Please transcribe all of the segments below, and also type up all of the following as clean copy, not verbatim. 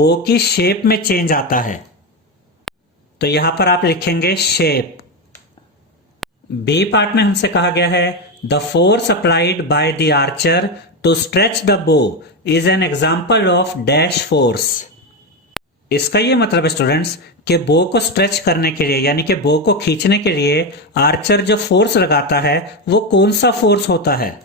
बो की शेप में चेंज आता है। तो यहां पर आप लिखेंगे शेप। बी पार्ट में हमसे कहा गया है the force applied by the archer to stretch the bow is an example of dash force. इसका ये मतलब है स्टूडेंट्स कि बो को स्ट्रेच करने के लिए यानी कि बो को खींचने के लिए आर्चर जो फोर्स लगाता है वो कौन सा फोर्स होता है।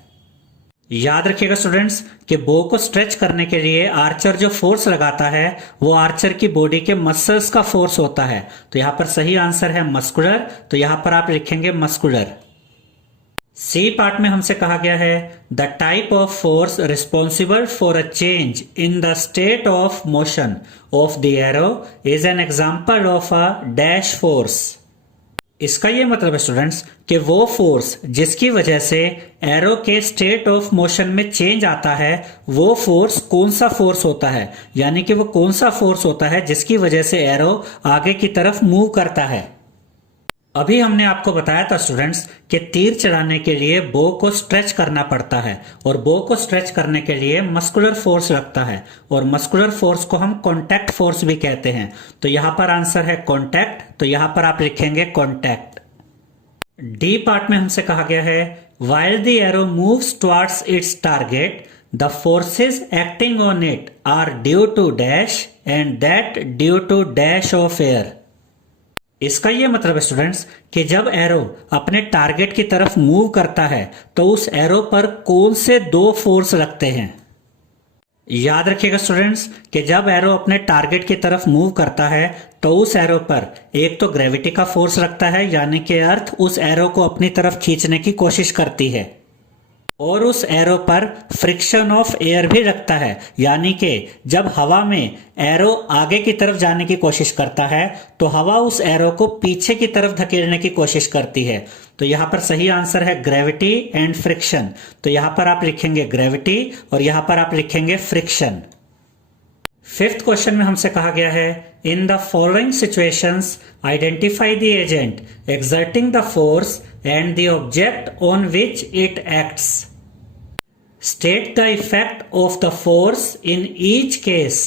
याद रखिएगा स्टूडेंट्स कि बो को स्ट्रेच करने के लिए आर्चर जो फोर्स लगाता है वो आर्चर की बॉडी के मसल्स का फोर्स होता है। तो यहां पर सही आंसर है मस्कुलर। तो यहां पर आप लिखेंगे मस्कुलर। सी पार्ट में हमसे कहा गया है the type of force responsible for a change in the state of motion of the arrow is an example of a dash force. इसका यह मतलब है स्टूडेंट्स कि वो फोर्स जिसकी वजह से एरो के स्टेट ऑफ मोशन में चेंज आता है वो फोर्स कौन सा फोर्स होता है, यानी कि वो कौन सा फोर्स होता है जिसकी वजह से एरो आगे की तरफ मूव करता है। अभी हमने आपको बताया था स्टूडेंट्स कि तीर चलाने के लिए बो को स्ट्रेच करना पड़ता है और बो को स्ट्रेच करने के लिए मस्कुलर फोर्स लगता है और मस्कुलर फोर्स को हम कॉन्टैक्ट फोर्स भी कहते हैं। तो यहां पर आंसर है कॉन्टैक्ट। तो यहां पर आप लिखेंगे कॉन्टैक्ट। डी पार्ट में हमसे कहा गया है while the arrow moves towards its target the forces acting on it are due to dash and that due to dash of air. इसका यह मतलब है स्टूडेंट्स कि जब एरो अपने टारगेट की तरफ मूव करता है तो उस एरो पर कौन से दो फोर्स लगते हैं। याद रखिएगा स्टूडेंट्स कि जब एरो अपने टारगेट की तरफ मूव करता है तो उस एरो पर एक तो ग्रेविटी का फोर्स लगता है यानी कि अर्थ उस एरो को अपनी तरफ खींचने की कोशिश करती है और उस एरो पर फ्रिक्शन ऑफ एयर भी लगता है, यानी कि जब हवा में एरो आगे की तरफ जाने की कोशिश करता है तो हवा उस एरो को पीछे की तरफ धकेलने की कोशिश करती है। तो यहां पर सही आंसर है ग्रेविटी एंड फ्रिक्शन। तो यहां पर आप लिखेंगे ग्रेविटी और यहां पर आप लिखेंगे फ्रिक्शन। फिफ्थ क्वेश्चन में हमसे कहा गया है in the following situations identify the agent exerting the force and the object on which it acts. State the effect of the force in each case.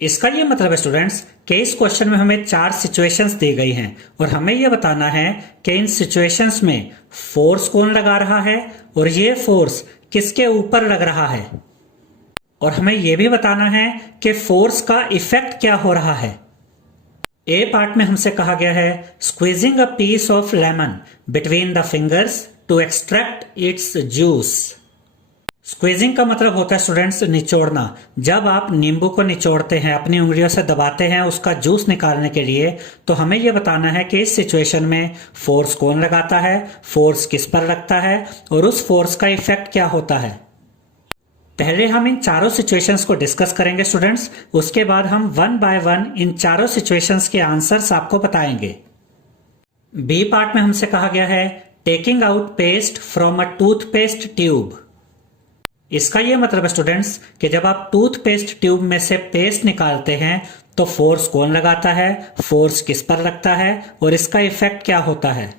इसका यह मतलब है स्टूडेंट्स कि इस क्वेश्चन में हमें 4 सिचुएशंस दी गई हैं और हमें यह बताना है कि इन सिचुएशंस में फोर्स कौन लगा रहा है और ये फोर्स किसके ऊपर लग रहा है, और हमें यह भी बताना है कि फोर्स का इफेक्ट क्या हो रहा है। ए पार्ट में हमसे कहा गया है squeezing a piece of lemon between the fingers to extract its juice. Squeezing का मतलब होता है स्टूडेंट्स निचोड़ना। जब आप नींबू को निचोड़ते हैं, अपनी उंगलियों से दबाते हैं उसका जूस निकालने के लिए, तो हमें यह बताना है कि इस सिचुएशन में फोर्स कौन लगाता है, फोर्स किस पर लगता है और उस फोर्स का इफेक्ट क्या होता है। पहले हम इन चारों सिचुएशंस को डिस्कस करेंगे स्टूडेंट्स, उसके बाद हम वन बाय वन इन चारों सिचुएशंस के आंसर्स आपको बताएंगे। बी पार्ट में हमसे कहा गया है taking out paste from a toothpaste tube. इसका यह मतलब है स्टूडेंट्स कि जब आप टूथपेस्ट ट्यूब में से पेस्ट निकालते हैं तो फोर्स कौन लगाता है, फोर्स किस पर लगता है और इसका इफेक्ट क्या होता है।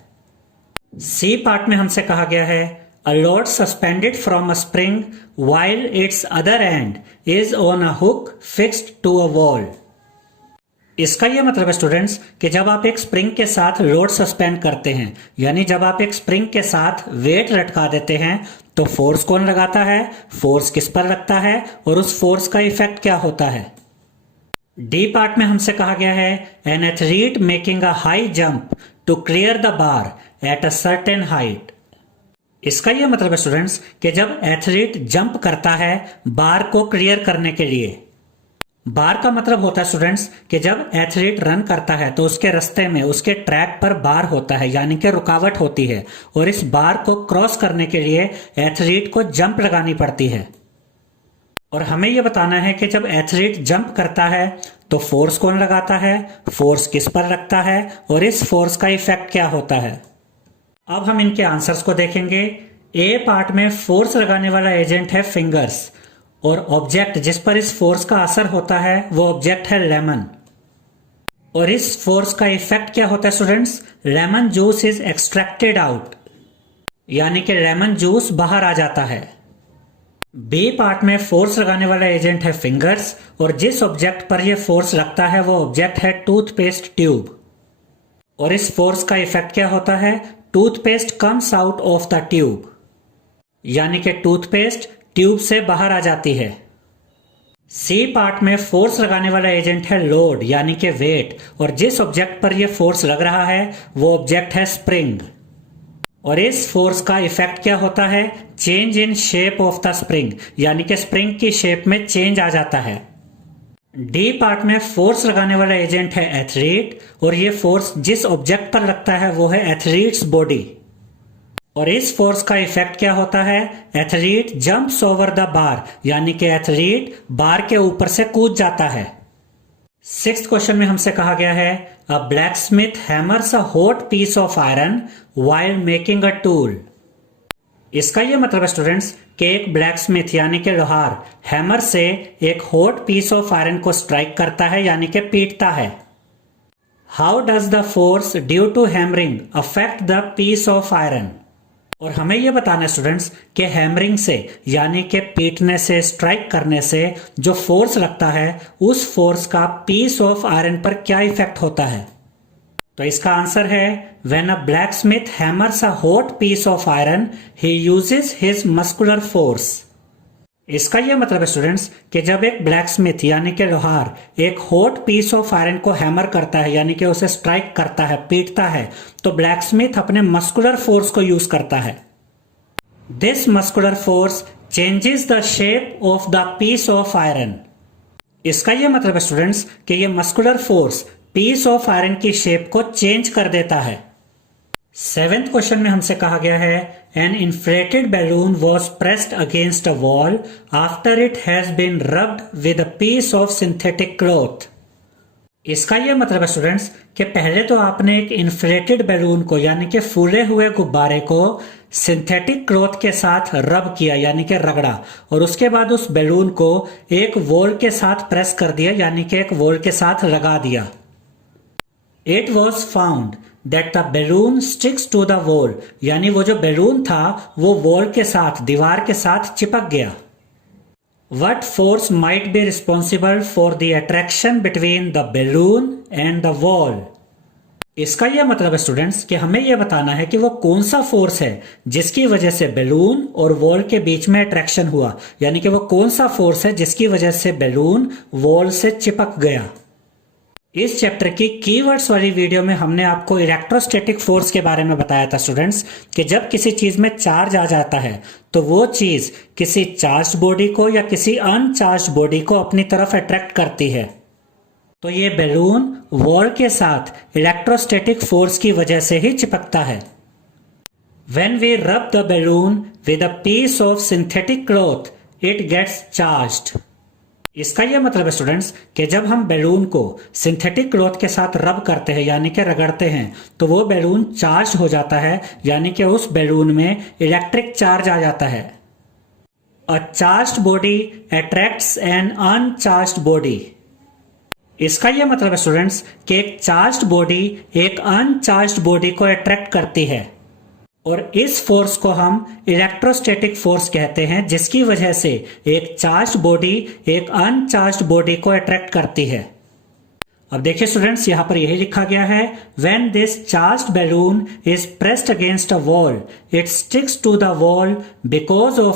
सी पार्ट में हमसे कहा गया है A rod suspended from a spring while its other end is on a hook fixed to a wall। इसका यह मतलब है स्टूडेंट्स कि जब आप एक स्प्रिंग के साथ रोड सस्पेंड करते हैं, यानी जब आप एक स्प्रिंग के साथ वेट लटका देते हैं तो फोर्स कौन लगाता है, फोर्स किस पर लगता है और उस फोर्स का इफेक्ट क्या होता है। डी पार्ट में हमसे कहा गया है an athlete making a high jump to clear the bar at a certain height. इसका यह मतलब है स्टूडेंट्स कि जब एथलीट जंप करता है बार को क्लियर करने के लिए। बार का मतलब होता है स्टूडेंट्स कि जब एथलीट रन करता है तो उसके रास्ते में उसके ट्रैक पर बार होता है, यानी कि रुकावट होती है, और इस बार को क्रॉस करने के लिए एथलीट को जंप लगानी पड़ती है। और हमें यह बताना है कि जब एथलीट जंप करता है तो फोर्स कौन लगाता है, फोर्स किस पर लगता है और इस फोर्स का इफेक्ट क्या होता है। अब हम इनके आंसर्स को देखेंगे। ए पार्ट में फोर्स लगाने वाला एजेंट है फिंगर्स और ऑब्जेक्ट जिस पर इस फोर्स का असर होता है वो ऑब्जेक्ट है लेमन, और इस फोर्स का इफेक्ट क्या होता है students, lemon juice is extracted out, यानी कि लेमन जूस बाहर आ जाता है। बी पार्ट में फोर्स लगाने वाला एजेंट है फिंगर्स और जिस ऑब्जेक्ट पर यह फोर्स लगता है वो ऑब्जेक्ट है टूथपेस्ट ट्यूब। और इस फोर्स का इफेक्ट क्या होता है? Toothpaste comes out of the tube, यानी कि टूथपेस्ट ट्यूब से बाहर आ जाती है। सी पार्ट में फोर्स लगाने वाला एजेंट है लोड यानी कि वेट, और जिस ऑब्जेक्ट पर यह फोर्स लग रहा है वो ऑब्जेक्ट है स्प्रिंग। और इस फोर्स का इफेक्ट क्या होता है? Change in shape of the spring, यानी कि स्प्रिंग की शेप में चेंज आ जाता है। डी पार्ट में फोर्स लगाने वाला एजेंट है एथलीट, और ये फोर्स जिस ऑब्जेक्ट पर लगता है वो है एथलीट्स बॉडी। और इस फोर्स का इफेक्ट क्या होता है? Athlete jumps over the bar, यानी कि एथलीट बार के ऊपर से कूद जाता है। सिक्स्थ क्वेश्चन में हमसे कहा गया है a blacksmith hammers a hot piece of iron while making a tool. इसका यह मतलब है स्टूडेंट्स कि एक ब्लैकस्मिथ यानी कि लोहार हैमर से एक हॉट पीस ऑफ आयरन को स्ट्राइक करता है यानी कि पीटता है। How does the force due to hammering affect the piece of iron? और हमें यह बताना है स्टूडेंट्स कि हैमरिंग से यानी कि पीटने से, स्ट्राइक करने से जो फोर्स लगता है उस फोर्स का पीस ऑफ आयरन पर क्या इफेक्ट होता है। तो इसका आंसर है when a blacksmith hammers a hot piece of iron he uses his muscular force. इसका यह मतलब है स्टूडेंट्स कि जब एक ब्लैकस्मिथ यानी कि लोहार एक हॉट पीस ऑफ आयरन को हैमर करता है यानी कि उसे स्ट्राइक करता है, पीटता है, तो ब्लैकस्मिथ अपने मस्कुलर फोर्स को यूज करता है। This muscular force changes the shape of the piece of iron. इसका यह मतलब है स्टूडेंट्स कि यह muscular force piece of iron की शेप को चेंज कर देता है। सेवेंथ क्वेश्चन में हमसे कहा गया है an inflated balloon was pressed against a wall after it has been rubbed with a piece of synthetic cloth. इसका यह मतलब है स्टूडेंट्स कि पहले तो आपने एक इन्फ्लेटेड बैलून को यानी कि फूले हुए गुब्बारे को सिंथेटिक क्लॉथ के साथ रब किया यानी कि रगड़ा, और उसके बाद उस बैलून को एक वॉल के साथ प्रेस कर दिया यानी कि एक वॉल के साथ लगा दिया। It was found that the balloon sticks to the wall, यानी वो जो बैलून था वो वॉल के साथ, दीवार के साथ चिपक गया। What force might be responsible for the attraction between the balloon and the wall? इसका यह मतलब है स्टूडेंट्स कि हमें यह बताना है कि वो कौन सा फोर्स है जिसकी वजह से बैलून और वॉल के बीच में अट्रैक्शन हुआ, यानी कि वो कौन सा फोर्स है जिसकी वजह से बैलून वॉल से चिपक गया। इस चैप्टर की कीवर्ड्स वाली वीडियो में हमने आपको इलेक्ट्रोस्टैटिक फोर्स के बारे में बताया था स्टूडेंट्स कि जब किसी चीज में चार्ज आ जाता है तो वो चीज किसी चार्ज्ड बॉडी को या किसी अनचार्ज्ड बॉडी को अपनी तरफ अट्रैक्ट करती है। तो ये बैलून वॉल के साथ इलेक्ट्रोस्टैटिक फोर्स की वजह से ही चिपकता है। When we rub the balloon with a piece of synthetic cloth, it gets charged. इसका यह मतलब है स्टूडेंट्स कि जब हम बैलून को सिंथेटिक क्लॉथ के साथ रब करते हैं यानी कि रगड़ते हैं तो वो बैलून चार्ज हो जाता है, यानी कि उस बैलून में इलेक्ट्रिक चार्ज आ जाता है। A charged body attracts an uncharged body. इसका यह मतलब है स्टूडेंट्स कि एक चार्ज्ड बॉडी एक अनचार्ज्ड बॉडी को अट्रैक्ट करती है, और इस फोर्स को हम इलेक्ट्रोस्टैटिक फोर्स कहते हैं जिसकी वजह से एक चार्ज्ड बॉडी एक अनचार्ज्ड बॉडी को अट्रैक्ट करती है। अब देखिए स्टूडेंट्स यहां पर यही लिखा गया है when this charged balloon is pressed against a wall it sticks to the wall because of